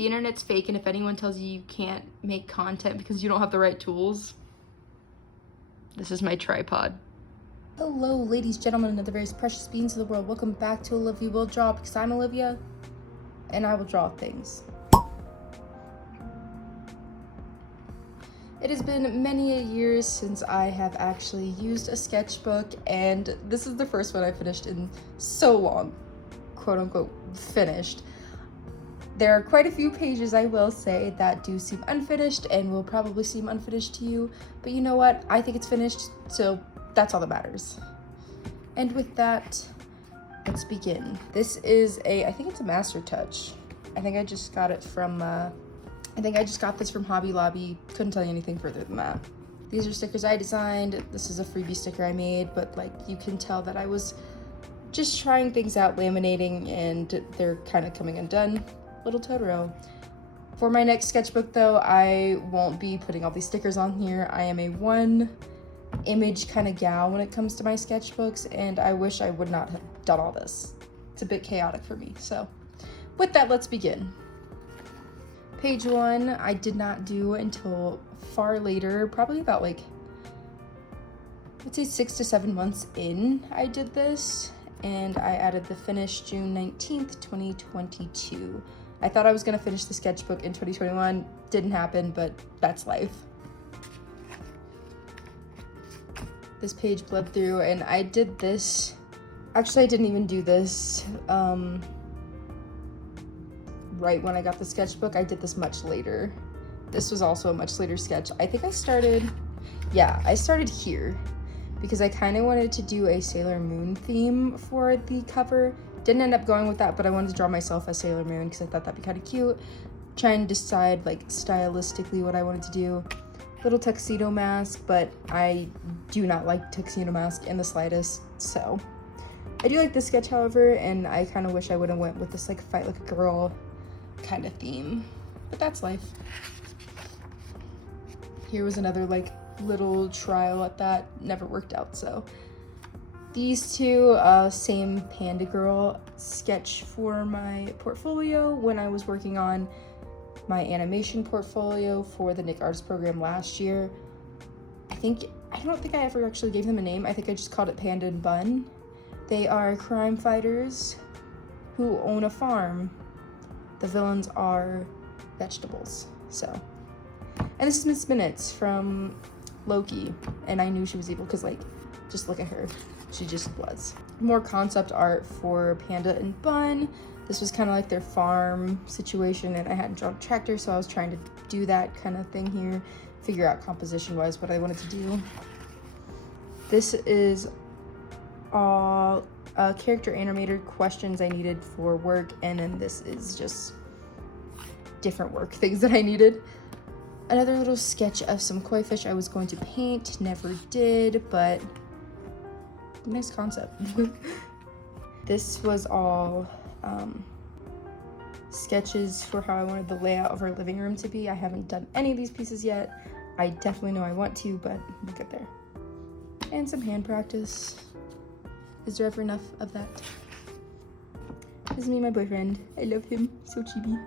The internet's fake, and if anyone tells you you can't make content because you don't have the right tools, this is my tripod. Hello, ladies, gentlemen, and the various precious beings of the world. Welcome back to Olivia Will Draw, because I'm Olivia, and I will draw things. It has been many a years since I have actually used a sketchbook, and this is the first one I finished in so long, quote unquote, finished. There are quite a few pages, I will say, that do seem unfinished and will probably seem unfinished to you, but you know what? I think it's finished, so that's all that matters. And with that, let's begin. This is I think it's a Master Touch. I think I just got it from, this from Hobby Lobby. Couldn't tell you anything further than that. These are stickers I designed. This is a freebie sticker I made, but like you can tell that I was just trying things out, laminating, and they're kind of coming undone. Little Totoro. For my next sketchbook though, I won't be putting all these stickers on here. I am a one image kind of gal when it comes to my sketchbooks, and I wish I would not have done all this. It's a bit chaotic for me. So with that, let's begin. Page 1 I did not do until far later, probably about like, I'd say 6 to 7 months in I did this, and I added the finish June 19th, 2022. I thought I was gonna finish the sketchbook in 2021. Didn't happen, but that's life. This page bled through, and I did this. Actually, I didn't even do this right when I got the sketchbook. I did this much later. This was also a much later sketch. I think I started here because I kind of wanted to do a Sailor Moon theme for the cover. Didn't end up going with that, but I wanted to draw myself as Sailor Moon because I thought that'd be kind of cute. Trying to decide like stylistically what I wanted to do. Little tuxedo mask, but I do not like tuxedo mask in the slightest, so. I do like this sketch, however, and I kind of wish I would have went with this like fight like a girl kind of theme, but that's life. Here was another like little trial at that, never worked out, so. These two, same Panda Girl sketch for my portfolio when I was working on my animation portfolio for the Nick Arts program last year. I don't think I ever actually gave them a name. I think I just called it Panda and Bun. They are crime fighters who own a farm. The villains are vegetables, so. And this is Miss Minutes from Loki, and I knew she was evil because like, just look at her. She just was. More concept art for Panda and Bun. This was kind of like their farm situation, and I hadn't drawn a tractor, so I was trying to do that kind of thing here, figure out composition-wise what I wanted to do. This is all character animator questions I needed for work, and then this is just different work things that I needed. Another little sketch of some koi fish I was going to paint, never did, but nice concept. This was all sketches for how I wanted the layout of our living room to be. I haven't done any of these pieces yet. I definitely know I want to, but we'll get there. And some hand practice. Is there ever enough of that? This is me and my boyfriend. I love him, so chibi.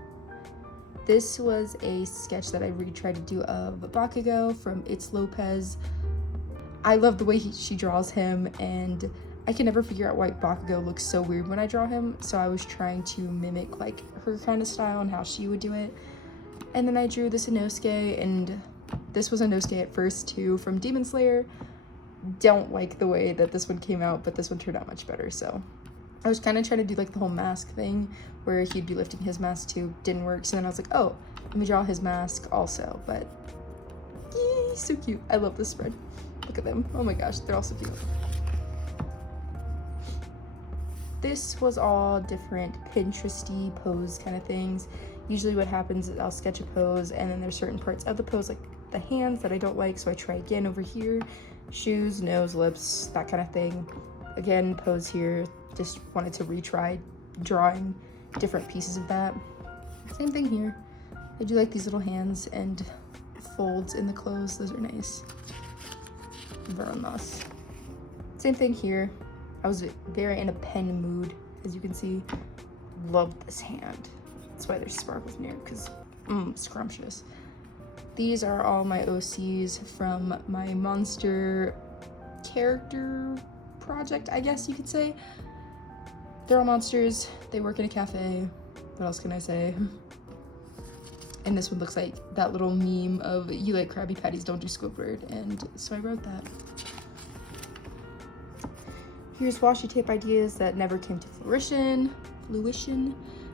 This was a sketch that I really tried to do of Bakugo from It's Lopez. I love the way she draws him, and I can never figure out why Bakugo looks so weird when I draw him, so I was trying to mimic like her kind of style and how she would do it. And then I drew this Inosuke, and this was Inosuke at first too, from Demon Slayer. Don't like the way that this one came out, but this one turned out much better, so. I was kind of trying to do like the whole mask thing, where he'd be lifting his mask too. Didn't work, so then I was like, oh, let me draw his mask also, but yay, so cute. I love this spread. Look at them. Oh my gosh, they're all so cute. This was all different Pinteresty pose kind of things. Usually what happens is I'll sketch a pose, and then there's certain parts of the pose, like the hands, that I don't like, so I try again over here. Shoes, nose, lips, that kind of thing. Again, pose here. Just wanted to retry drawing different pieces of that. Same thing here. I do like these little hands and folds in the clothes. Those are nice. Very nice. Same thing here. I was very in a pen mood, as you can see. Love this hand. That's why there's sparkles in here, because scrumptious. These are all my OCs from my monster character project, I guess you could say. They're all monsters. They work in a cafe. What else can I say? And this one looks like that little meme of "you like Krabby Patties, don't do Squidward," and so I wrote that. Here's washi tape ideas that never came to fruition.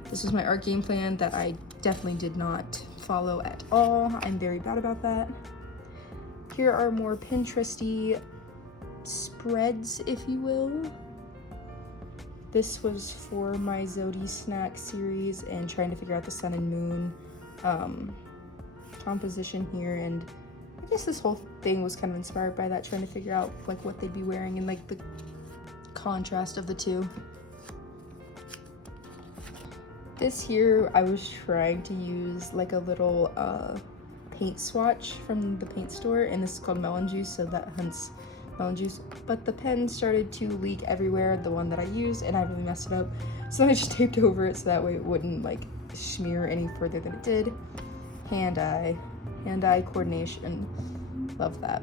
This was my art game plan that I definitely did not follow at all. I'm very bad about that. Here are more Pinteresty spreads, if you will. This was for my Zodi snack series and trying to figure out the sun and moon composition here, and I guess this whole thing was kind of inspired by that, trying to figure out like what they'd be wearing and like the contrast of the two. This here, I was trying to use like a little paint swatch from the paint store, and this is called Melon Juice, so that hence melon juice. But the pen started to leak everywhere, the one that I used, and I really messed it up. So I just taped over it so that way it wouldn't like smear any further than it did. Hand-eye coordination, love that.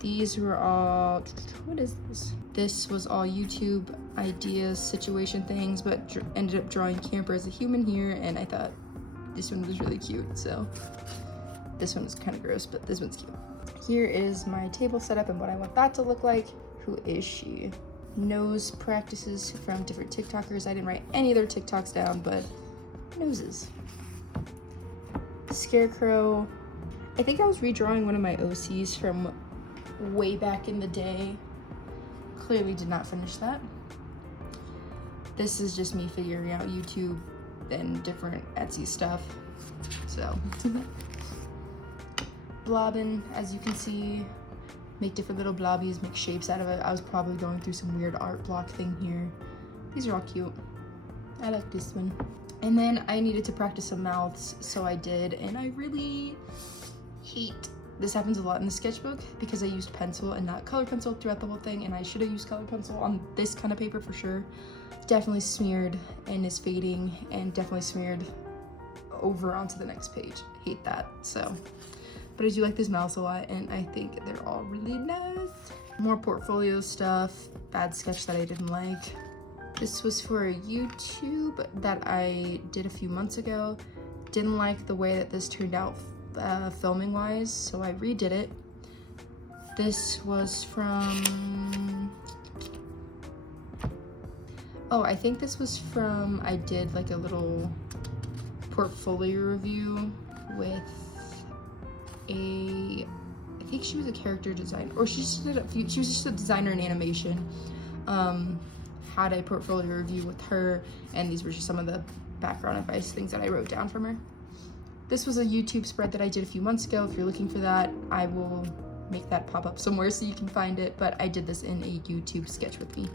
These were all, what is this? This was all YouTube ideas, situation things, but ended up drawing Camper as a human here, and I thought this one was really cute, so this one was kind of gross, but this one's cute. Here is my table setup and what I want that to look like. Who is she? Nose practices from different TikTokers. I didn't write any of their TikToks down, but noses. Scarecrow. I think I was redrawing one of my OCs from way back in the day. Clearly did not finish that. This is just me figuring out YouTube and different Etsy stuff. So, blobbing, as you can see, make different little blobbies, make shapes out of it. I was probably going through some weird art block thing here. These are all cute. I like this one. And then I needed to practice some mouths, so I did, and I really hate. This happens a lot in the sketchbook because I used pencil and not color pencil throughout the whole thing, and I should have used color pencil on this kind of paper for sure. Definitely smeared and is fading, and definitely smeared over onto the next page. Hate that, so. But I do like these mouths a lot, and I think they're all really nice. More portfolio stuff, bad sketch that I didn't like. This was for a YouTube that I did a few months ago. Didn't like the way that this turned out filming wise, so I redid it. This was from, oh, I think this was from, I did like a little portfolio review with I think she was a character designer, or she was just a designer in animation. Had a portfolio review with her, and these were just some of the background advice things that I wrote down from her. This was a YouTube spread that I did a few months ago. If you're looking for that, I will make that pop up somewhere so you can find it, but I did this in a YouTube sketch with me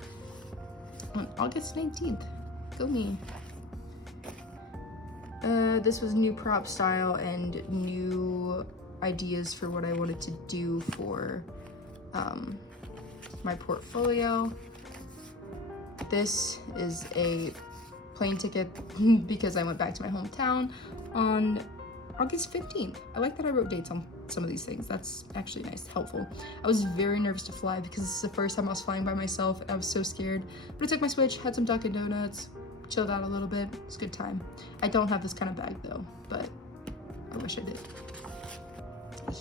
on August 19th. Go me. This was new prop style and new ideas for what I wanted to do for my portfolio. This is a plane ticket because I went back to my hometown on August 15th. I like that I wrote dates on some of these things. That's actually nice, helpful. I was very nervous to fly because this is the first time I was flying by myself, and I was so scared. But I took my Switch, had some Dunkin' Donuts, chilled out a little bit. It's a good time. I don't have this kind of bag though, but I wish I did.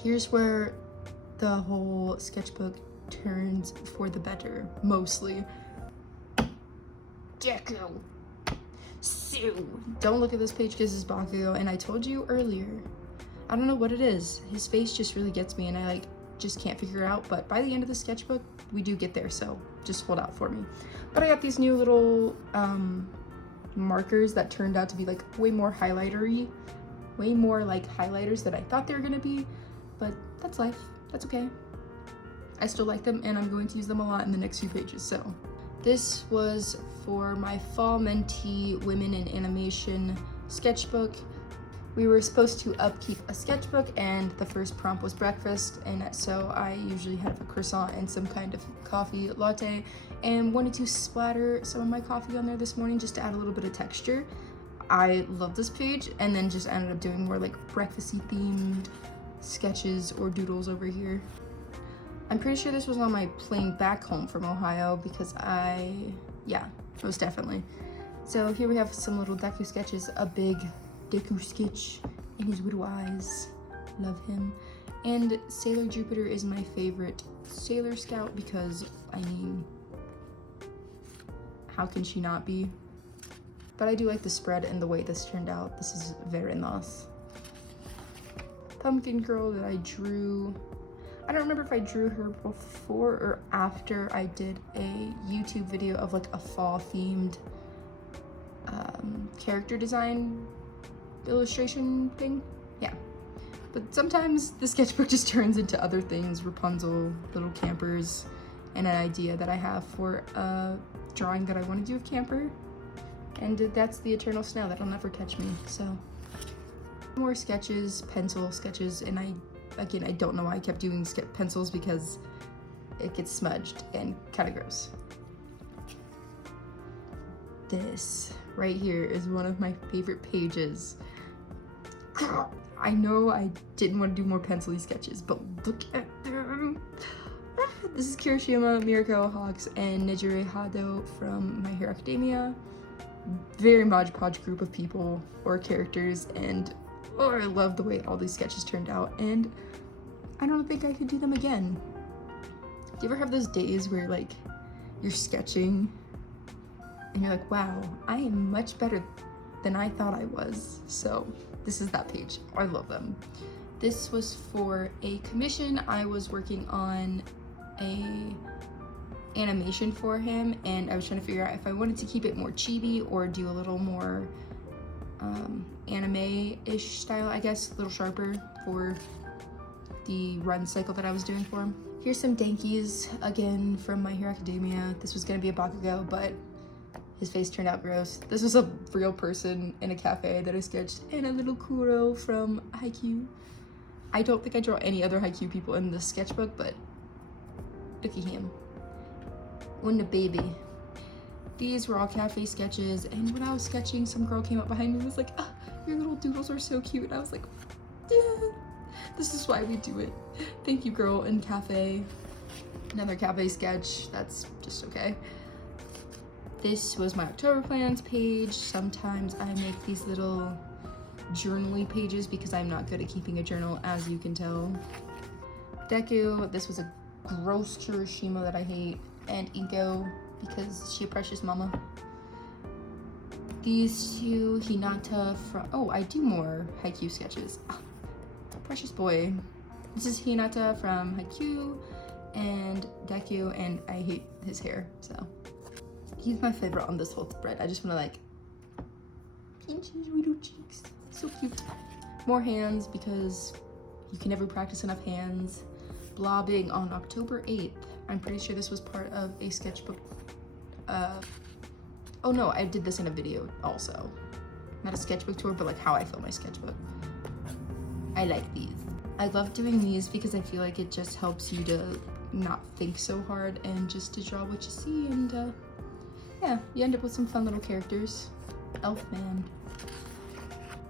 Here's where the whole sketchbook turns for the better, mostly. Deku. Sue. Don't look at this page because it's Bakugo, and I told you earlier, I don't know what it is. His face just really gets me, and I just can't figure it out, but by the end of the sketchbook, we do get there, so just hold out for me. But I got these new little markers that turned out to be like way more highlightery, way more like highlighters than I thought they were gonna be, but that's life, that's okay. I still like them, and I'm going to use them a lot in the next few pages, so. This was for my fall mentee women in animation sketchbook. We were supposed to upkeep a sketchbook, and the first prompt was breakfast, and so I usually have a croissant and some kind of coffee latte, and wanted to splatter some of my coffee on there this morning just to add a little bit of texture. I love this page, and then just ended up doing more like breakfasty themed sketches or doodles over here. I'm pretty sure this was on my plane back home from Ohio because yeah, most definitely. So here we have some little Deku sketches, a big Deku sketch in his little eyes, love him. And Sailor Jupiter is my favorite Sailor Scout because, I mean, how can she not be? But I do like the spread and the way this turned out. This is very nice. Pumpkin Girl that I drew. I don't remember if I drew her before or after I did a YouTube video of like a fall themed character design illustration thing. Yeah. But sometimes the sketchbook just turns into other things, Rapunzel, little campers, and an idea that I have for a drawing that I want to do of Camper. And that's the eternal snail that'll never catch me, so. More sketches, pencil sketches, and again, I don't know why I kept doing pencils because it gets smudged and kind of gross. This right here is one of my favorite pages. I know I didn't want to do more pencil-y sketches, but look at them. This is Kirishima, Mirako Hawks, and Nejire Hado from My Hero Academia. Very Mod Podge group of people or characters, and oh, I love the way all these sketches turned out, and I don't think I could do them again. Do you ever have those days where like you're sketching and you're like, wow, I am much better than I thought I was? So this is that page. I love them. This was for a commission. I was working on a animation for him, and I was trying to figure out if I wanted to keep it more chibi or do a little more anime-ish style, I guess, a little sharper for the run cycle that I was doing for him. Here's some Dankies, again, from My Hero Academia. This was gonna be a Bakugo, but his face turned out gross. This was a real person in a cafe that I sketched, and a little Kuro from Haikyuu. I don't think I draw any other Haikyuu people in this sketchbook, but look at him. And a baby. These were all cafe sketches, and when I was sketching, some girl came up behind me and was like, ah, your little doodles are so cute. And I was like, yeah, this is why we do it. Thank you, girl, in cafe. Another cafe sketch, that's just okay. This was my October plans page. Sometimes I make these little journaly pages because I'm not good at keeping a journal, as you can tell. Deku, this was a gross Kirishima that I hate, and Inko because she a precious mama. These two, Hinata from, oh, I do more Haikyuu sketches. Oh, precious boy. This is Hinata from Haikyuu and Deku, and I hate his hair, so. He's my favorite on this whole spread. I just want to like pinch his little cheeks. So cute. More hands because you can never practice enough hands. Blobbing on October 8th. I'm pretty sure this was part of a sketchbook. Oh no, I did this in a video also. Not a sketchbook tour, but like how I film my sketchbook. I like these. I love doing these because I feel like it just helps you to not think so hard and just to draw what you see, and yeah, you end up with some fun little characters. Elfman.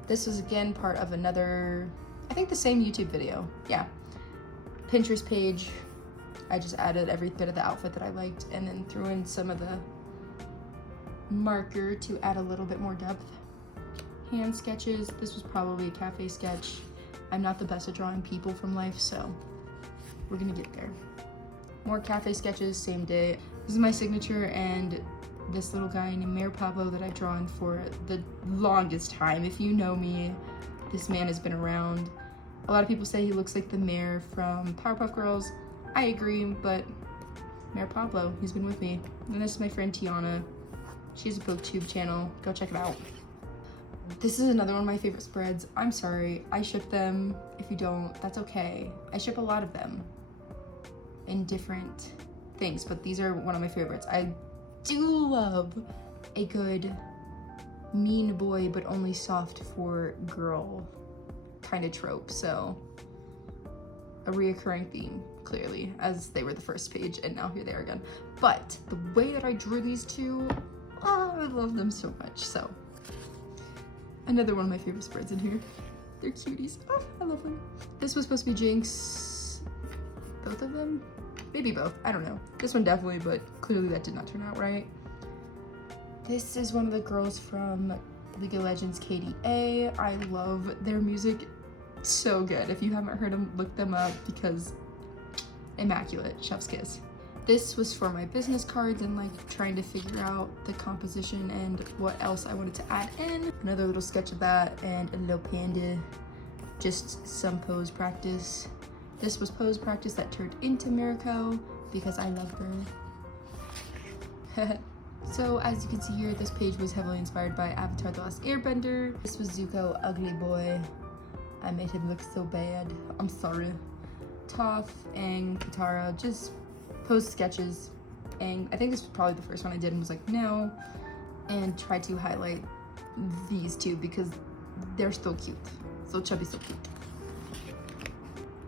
This was again part of another, I think the same YouTube video. Yeah. Pinterest page. I just added every bit of the outfit that I liked and then threw in some of the marker to add a little bit more depth. Hand sketches. This was probably a cafe sketch. I'm not the best at drawing people from life, so we're gonna get there. More cafe sketches, same day. This is my signature, and this little guy named Mayor Pablo that I've drawn for the longest time. If you know me, this man has been around. A lot of people say he looks like the mayor from Powerpuff Girls. I agree, but Mayor Pablo, he's been with me. And this is my friend Tiana. She has a BookTube channel. Go check it out. This is another one of my favorite spreads. I'm sorry, I ship them. If you don't, that's okay. I ship a lot of them in different things, but these are one of my favorites. I do love a good mean boy, but only soft for girl kind of trope, so a reoccurring theme, clearly, as they were the first page, and now here they are again. But the way that I drew these two, oh, I love them so much. So Another one of my favorite spreads in here. They're cuties. Oh, I love them. This was supposed to be Jinx. Both of them? Maybe both. I don't know. This one definitely, but clearly that did not turn out right. This is one of the girls from League of Legends, KDA. I love their music. So good. If you haven't heard them, look them up because immaculate. Chef's kiss. This was for my business cards and like trying to figure out the composition and what else I wanted to add in. Another little sketch of that and a little panda, just some pose practice. This was pose practice that turned into Mirako because I love her. So as you can see here, this page was heavily inspired by Avatar: The Last Airbender. This was Zuko, ugly boy. I made him look so bad. I'm sorry. Toph and Katara, just pose sketches, and I think this was probably the first one I did and was like, no, and tried to highlight these two because they're still cute. So chubby, so cute.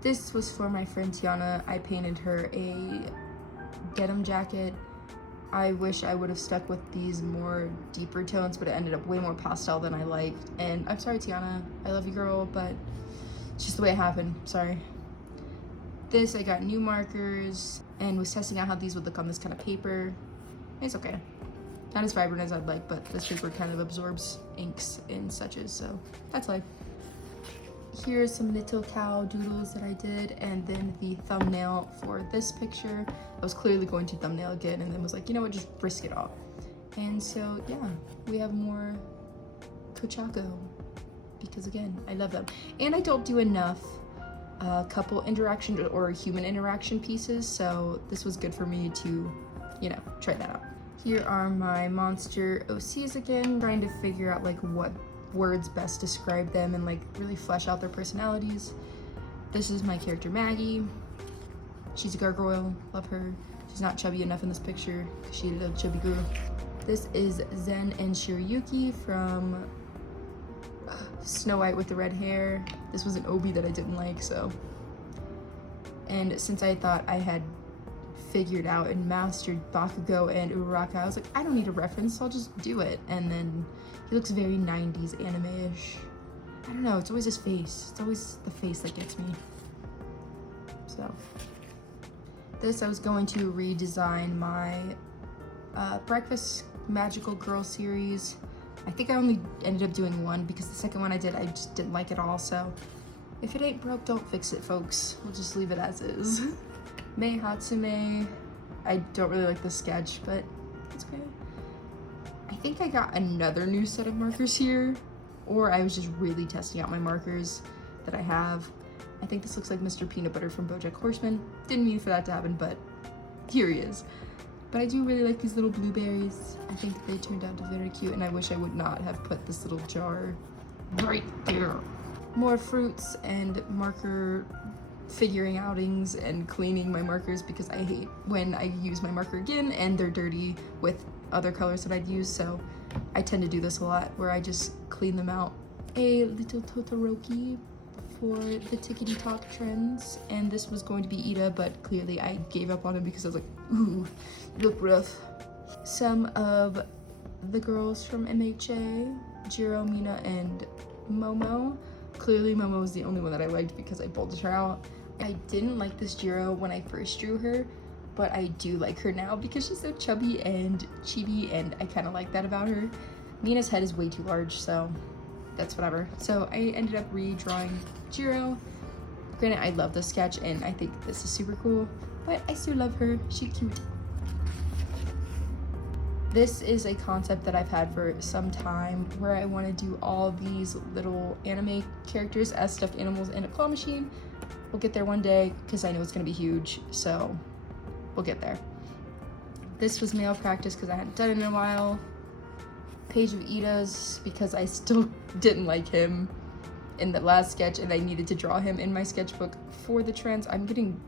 This was for my friend Tiana. I painted her a denim jacket. I wish I would have stuck with these more deeper tones, but it ended up way more pastel than I liked. And I'm sorry, Tiana. I love you, girl, but it's just the way it happened. Sorry. This, I got new markers and was testing out how these would look on this kind of paper. It's okay. Not as vibrant as I'd like, but this paper kind of absorbs inks and suches, so that's life. Here's some little cow doodles that I did, and then the thumbnail for this picture. I was clearly going to thumbnail again and then was like, you know what, just risk it all. And so, yeah, we have more Cochaco because, again, I love them. And I don't do enough couple interaction or human interaction pieces, so this was good for me to, you know, try that out. Here are my monster OCs again, trying to figure out like what words best describe them and like really flesh out their personalities. This is my character Maggie. She's a gargoyle, love her. She's not chubby enough in this picture because she's a little chubby girl. This is Zen and Shiryuki from Snow White with the red hair. This was an obi that I didn't like, so. And since I thought I had figured out and mastered Bakugo and Uraraka, I was like, I don't need a reference, so I'll just do it. And then he looks very 90s anime-ish. I don't know, it's always his face. It's always the face that gets me. So. This, I was going to redesign my Breakfast Magical Girl series. I think I only ended up doing one because the second one I did, I just didn't like it all. So if it ain't broke, don't fix it, folks. We'll just leave it as is. Mei Hatsume. I don't really like the sketch, but it's okay. I think I got another new set of markers here, or I was just really testing out my markers that I have. I think this looks like Mr. Peanut Butter from BoJack Horseman. Didn't mean for that to happen, but here he is. But I do really like these little blueberries. I think they turned out to be very cute, and I wish I would not have put this little jar right there. More fruits and marker figuring outings and cleaning my markers because I hate when I use my marker again and they're dirty with other colors that I'd use, so I tend to do this a lot where I just clean them out. A little Totoroki for the tickety talk trends, and this was going to be Ida, but clearly I gave up on him because I was like, ooh, you look rough. Some of the girls from MHA, Jiro, Mina, and Momo. Clearly Momo was the only one that I liked because I bolded her out. I didn't like this Jiro when I first drew her, but I do like her now because she's so chubby and chibi, and I kind of like that about her. Mina's head is way too large, so that's whatever. So I ended up redrawing Jiro. Granted, I love this sketch and I think this is super cool, but I still love her. She's cute. This is a concept that I've had for some time where I want to do all these little anime characters as stuffed animals in a claw machine. We'll get there one day because I know it's going to be huge, so we'll get there. This was male practice because I hadn't done it in a while. Page of Ida's because I still didn't like him in the last sketch and I needed to draw him in my sketchbook for the trends. I'm getting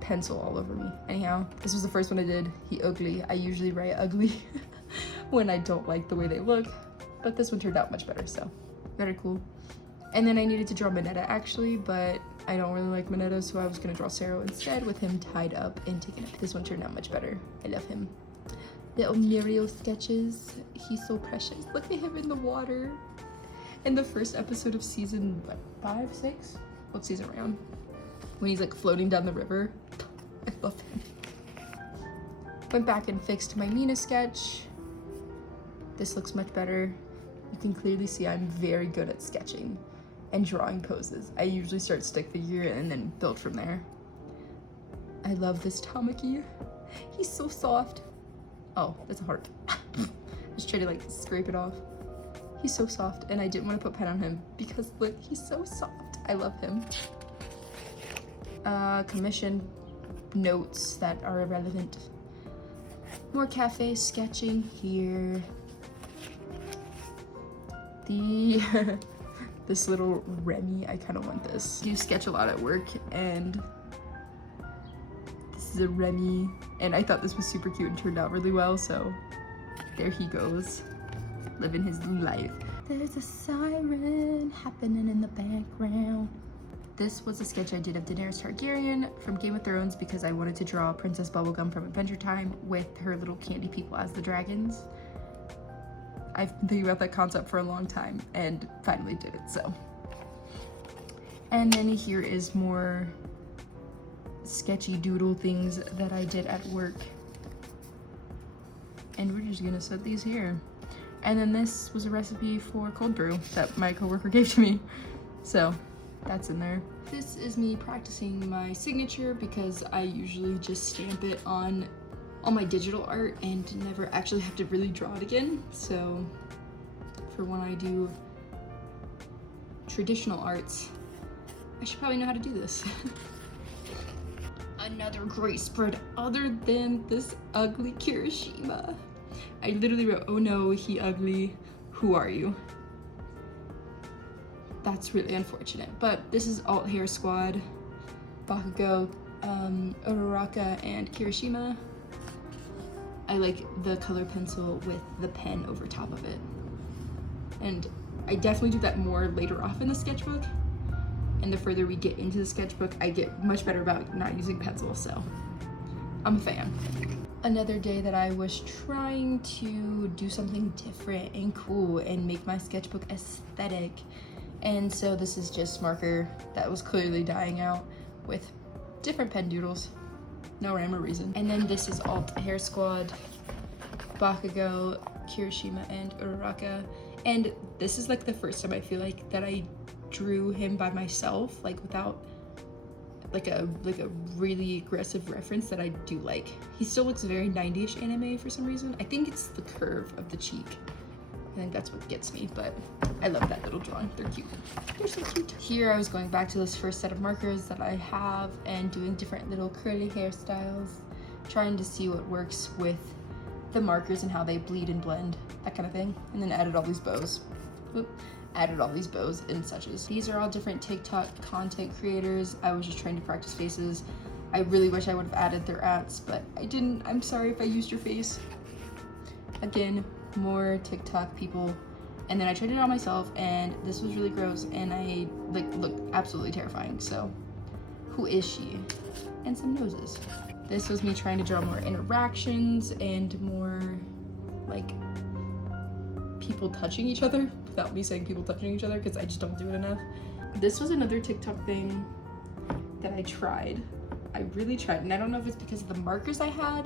pencil all over me. Anyhow, this was the first one I did. He ugly. I usually write ugly when I don't like the way they look, but this one turned out much better, so very cool. And then I needed to draw Mineta actually, but I don't really like Mineta, so I was gonna draw Sero instead with him tied up and taken up. This one turned out much better. I love him. Little Muriel sketches. He's so precious. Look at him in the water. In the first episode of season, what, 5, 6? What season we're on? When he's like floating down the river. I love him. Went back and fixed my Mina sketch. This looks much better. You can clearly see I'm very good at sketching and drawing poses. I usually start stick figure and then build from there. I love this Tamaki. He's so soft. Oh, that's a heart. Just try to like scrape it off. He's so soft, and I didn't want to put pen on him because look, he's so soft. I love him. Commission notes that are irrelevant. More cafe sketching here. This little Remy, I kind of want this. I do sketch a lot at work, and this is a Remy, and I thought this was super cute and turned out really well, so there he goes, living his life. There's a siren happening in the background. This was a sketch I did of Daenerys Targaryen from Game of Thrones because I wanted to draw Princess Bubblegum from Adventure Time with her little candy people as the dragons. I've been thinking about that concept for a long time and finally did it, so. And then here is more sketchy doodle things that I did at work. And we're just gonna set these here. And then this was a recipe for cold brew that my coworker gave to me. So that's in there. This is me practicing my signature because I usually just stamp it on all my digital art and never actually have to really draw it again. So for when I do traditional arts, I should probably know how to do this. Another great spread other than this ugly Kirishima. I literally wrote, oh no, he ugly, who are you? That's really unfortunate, but this is Alt Hair Squad, Bakugo, Uraraka, and Kirishima. I like the color pencil with the pen over top of it. And I definitely do that more later off in the sketchbook. And the further we get into the sketchbook, I get much better about not using pencil, so I'm a fan. Another day that I was trying to do something different and cool and make my sketchbook aesthetic. And so this is just marker that was clearly dying out with different pen doodles. No rhyme or reason. And then this is Alt Hair Squad, Bakugo, Kirishima, and Uraraka. And this is like the first time I feel like that I drew him by myself, like without like a really aggressive reference that I do like. He still looks very 90s anime for some reason. I think it's the curve of the cheek. I think that's what gets me, but I love that little drawing. They're cute. They're so cute. Here I was going back to this first set of markers that I have and doing different little curly hairstyles, trying to see what works with the markers and how they bleed and blend, that kind of thing. And then added all these bows. Oop. Added all these bows and suches. These are all different TikTok content creators. I was just trying to practice faces. I really wish I would have added their ats, but I didn't. I'm sorry if I used your face. Again, more TikTok people. And then I tried it on myself and this was really gross and I looked absolutely terrifying. So who is she? And some noses. This was me trying to draw more interactions and more like people touching each other without me saying people touching each other because I just don't do it enough. This was another TikTok thing that I tried. I really tried, and I don't know if it's because of the markers I had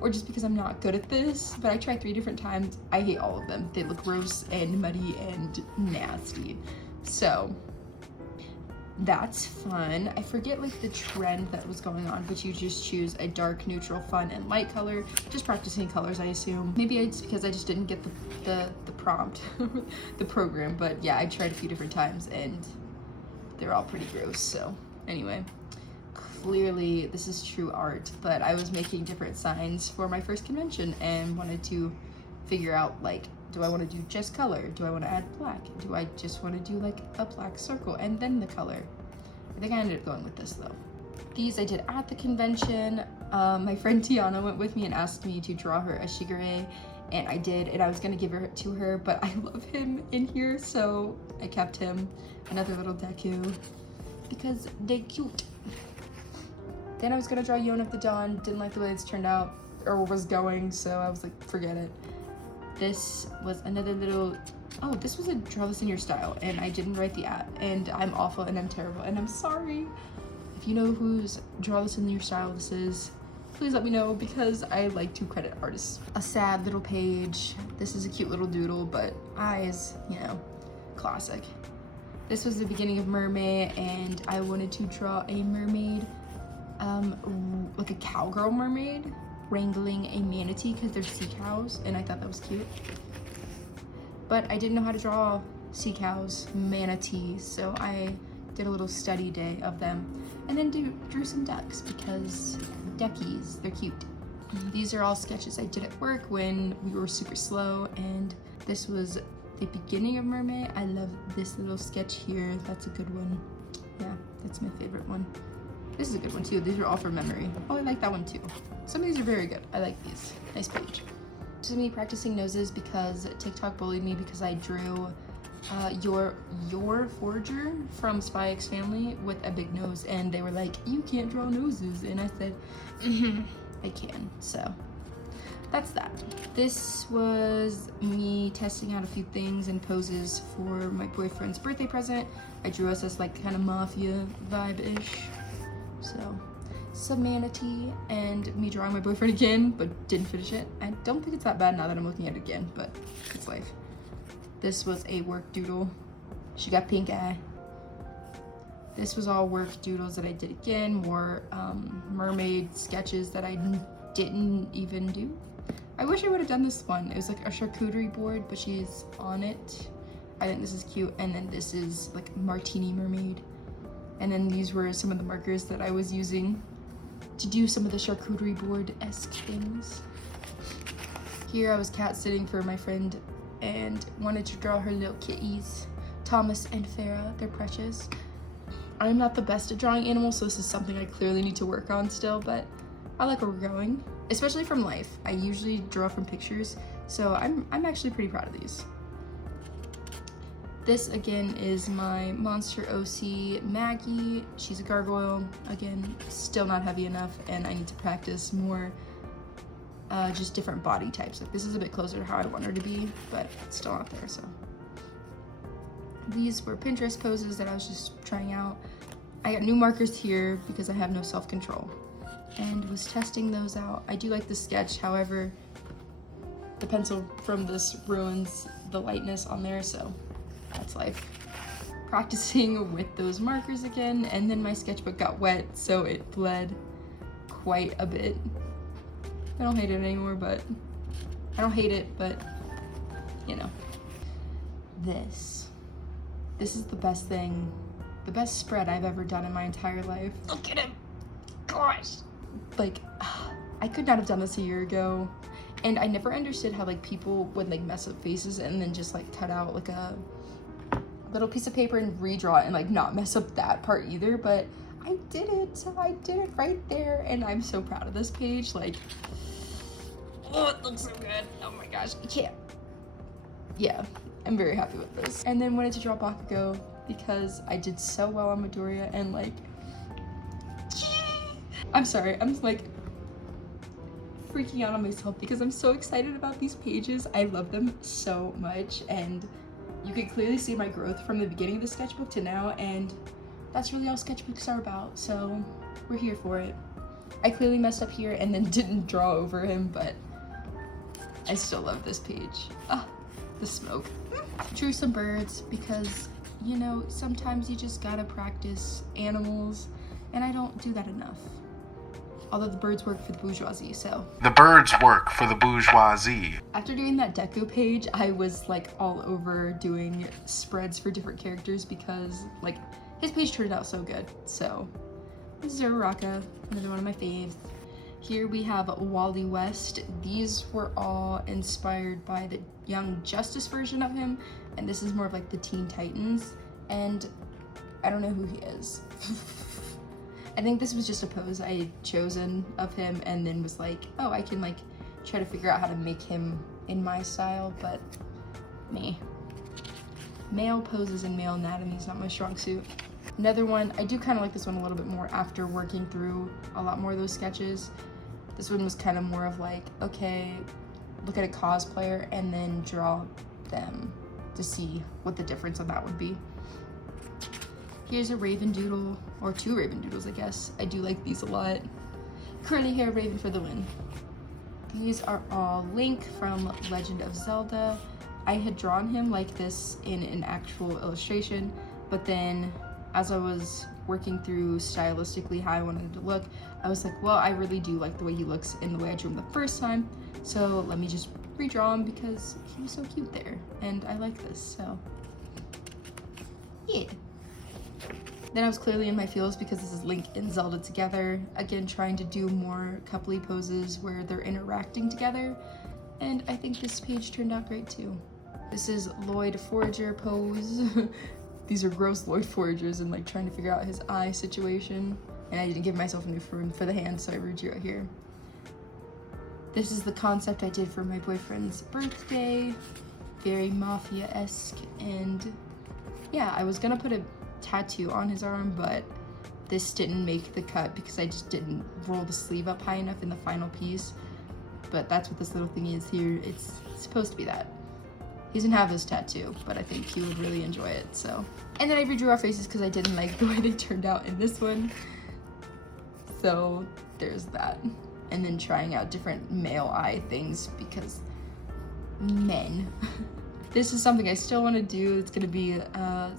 or just because I'm not good at this, but I tried 3 different times. I hate all of them. They look gross and muddy and nasty. So that's fun. I forget like the trend that was going on, but you just choose a dark, neutral, fun, and light color. Just practicing colors, I assume. Maybe it's because I just didn't get the prompt, the program, but yeah, I tried a few different times and they're all pretty gross. So anyway, clearly this is true art, but I was making different signs for my first convention and wanted to figure out like, do I want to do just color? Do I want to add black? Do I just want to do like a black circle and then the color? I think I ended up going with this though. These I did at the convention. My friend Tiana went with me and asked me to draw her a Shigure, and I did, and I was gonna give it to her, but I love him in here, so I kept him. Another little Deku, because they're cute. Then I was gonna draw Yone of the Dawn, didn't like the way it's turned out, or was going, so I was like, forget it. This was another little, oh, this was a draw this in your style, and I didn't write the at, and I'm awful and I'm terrible and I'm sorry. If you know whose draw this in your style this is, please let me know, because I like to credit artists. A sad little page. This is a cute little doodle, but eyes, you know, classic. This was the beginning of Mermaid, and I wanted to draw a mermaid, like a cowgirl mermaid, wrangling a manatee because they're sea cows, and I thought that was cute. But I didn't know how to draw sea cows, manatees, so I did a little study day of them, and then drew some ducks because duckies, they're cute. These are all sketches I did at work when we were super slow, and this was the beginning of Mermaid. I love this little sketch here. That's a good one. Yeah, that's my favorite one. This is a good one too. These are all from memory. Oh, I like that one too. Some of these are very good. I like these. Nice page. This is me practicing noses because TikTok bullied me because I drew your forger from Spy X Family with a big nose, and they were like, you can't draw noses, and I said, I can. So that's that. This was me testing out a few things and poses for my boyfriend's birthday present. I drew us as like kind of mafia vibe-ish. So some manatee and me drawing my boyfriend again, but didn't finish it. I don't think it's that bad now that I'm looking at it again, but it's life. This was a work doodle. She got pink eye. This was all work doodles that I did again, more mermaid sketches that I didn't even do. I wish I would have done this one. It was like a charcuterie board, but she's on it. I think this is cute. And then this is like martini mermaid. And then these were some of the markers that I was using to do some of the charcuterie board-esque things. Here I was cat sitting for my friend and wanted to draw her little kitties, Thomas and Farah. They're precious. I'm not the best at drawing animals, so this is something I clearly need to work on still, but I like where we're going, especially from life. I usually draw from pictures, so I'm actually pretty proud of these. This again is my Monster OC Maggie. She's a gargoyle. Again, still not heavy enough, and I need to practice more just different body types. Like this is a bit closer to how I want her to be, but it's still not there, so. These were Pinterest poses that I was just trying out. I got new markers here because I have no self-control and was testing those out. I do like the sketch, however, the pencil from this ruins the lightness on there, so that's life. Practicing with those markers again, and then my sketchbook got wet, so it bled quite a bit. I don't hate it anymore, but I don't hate it, but you know. This is the best thing, the best spread I've ever done in my entire life. Look at him, gosh. Like, I could not have done this a year ago, and I never understood how like people would like mess up faces and then just like cut out like a little piece of paper and redraw it and like not mess up that part either, but I did it right there, and I'm so proud of this page. Like, oh, it looks so good. Oh my gosh, I can't. Yeah, I'm very happy with this. And then wanted to draw Bakugo because I did so well on Midoriya, and like, I'm sorry, I'm like freaking out on myself because I'm so excited about these pages. I love them so much, and you can clearly see my growth from the beginning of the sketchbook to now, and that's really all sketchbooks are about, so we're here for it. I clearly messed up here and then didn't draw over him, but I still love this page. Ah, the smoke. Drew some birds because, you know, sometimes you just gotta practice animals, and I don't do that enough. Although the birds work for the bourgeoisie, so. The birds work for the bourgeoisie. After doing that deco page, I was like all over doing spreads for different characters because like his page turned out so good. So this is Uraraka, another one of my faves. Here we have Wally West. These were all inspired by the Young Justice version of him, and this is more of like the Teen Titans, and I don't know who he is. I think this was just a pose I had chosen of him and then was like, oh, I can like try to figure out how to make him in my style, but me. Male poses and male anatomy is not my strong suit. Another one, I do kind of like this one a little bit more after working through a lot more of those sketches. This one was kind of more of like, okay, look at a cosplayer and then draw them to see what the difference on that would be. Here's a raven doodle, or 2 raven doodles, I guess. I do like these a lot. Curly hair raven for the win. These are all Link from Legend of Zelda. I had drawn him like this in an actual illustration, but then as I was working through stylistically how I wanted him to look, I was like, well, I really do like the way he looks in the way I drew him the first time, so let me just redraw him because he was so cute there, and I like this, so yeah. Then I was clearly in my feels because this is Link and Zelda together, again trying to do more coupley poses where they're interacting together, and I think this page turned out great too. This is Lloyd Forager pose. These are gross Lloyd Foragers and like trying to figure out his eye situation. And I didn't give myself enough room for the hand, so I redrew it here. This is the concept I did for my boyfriend's birthday. Very mafia-esque, and yeah, I was gonna put a tattoo on his arm, but this didn't make the cut because I just didn't roll the sleeve up high enough in the final piece. But that's what this little thing is here. It's supposed to be that. He doesn't have this tattoo, but I think he would really enjoy it, so. And then I redrew our faces because I didn't like the way they turned out in this one. So there's that. And then trying out different male eye things because men. This is something I still want to do. It's gonna be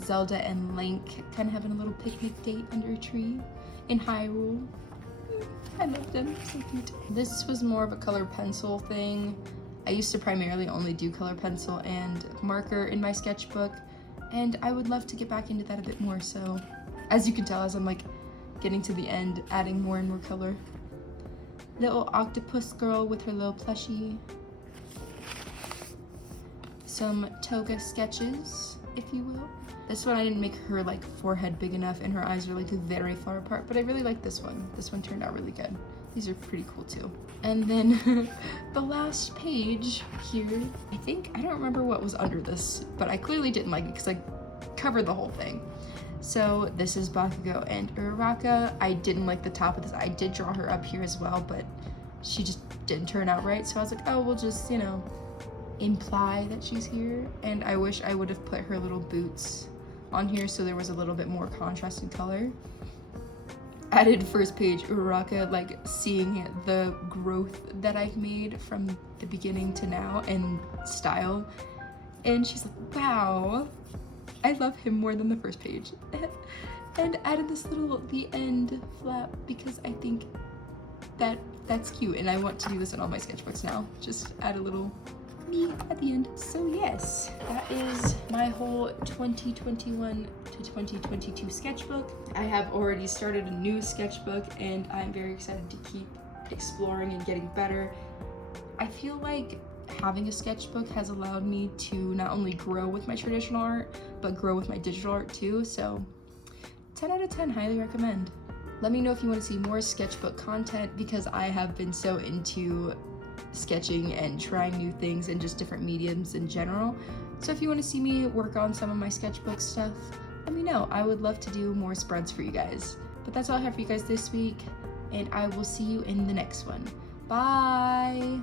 Zelda and Link kind of having a little picnic date under a tree in Hyrule. I love them, so cute. This was more of a color pencil thing. I used to primarily only do color pencil and marker in my sketchbook, and I would love to get back into that a bit more, so as you can tell, as I'm like getting to the end, adding more and more color. Little octopus girl with her little plushie. Some toga sketches, if you will. This one I didn't make her like forehead big enough and her eyes are like very far apart, but I really like this one. This one turned out really good. These are pretty cool too. And then the last page here, I don't remember what was under this, but I clearly didn't like it because I covered the whole thing. So this is Bakugo and Uraraka. I didn't like the top of this. I did draw her up here as well, but she just didn't turn out right. So I was like, oh, we'll just, you know, imply that she's here. And I wish I would have put her little boots on here so there was a little bit more contrasted color. Added first page Uraraka, like seeing the growth that I've made from the beginning to now and style. And she's like, wow, I love him more than the first page. And added this little the end flap because I think that's cute and I want to do this in all my sketchbooks now. Just add a little me at the end. So yes, that is my whole 2021 to 2022 sketchbook. I have already started a new sketchbook and I'm very excited to keep exploring and getting better. I feel like having a sketchbook has allowed me to not only grow with my traditional art, but grow with my digital art too. So 10 out of 10, highly recommend. Let me know if you want to see more sketchbook content because I have been so into sketching and trying new things and just different mediums in general. So if you want to see me work on some of my sketchbook stuff, let me know. I would love to do more spreads for you guys. But that's all I have for you guys this week, and I will see you in the next one. Bye!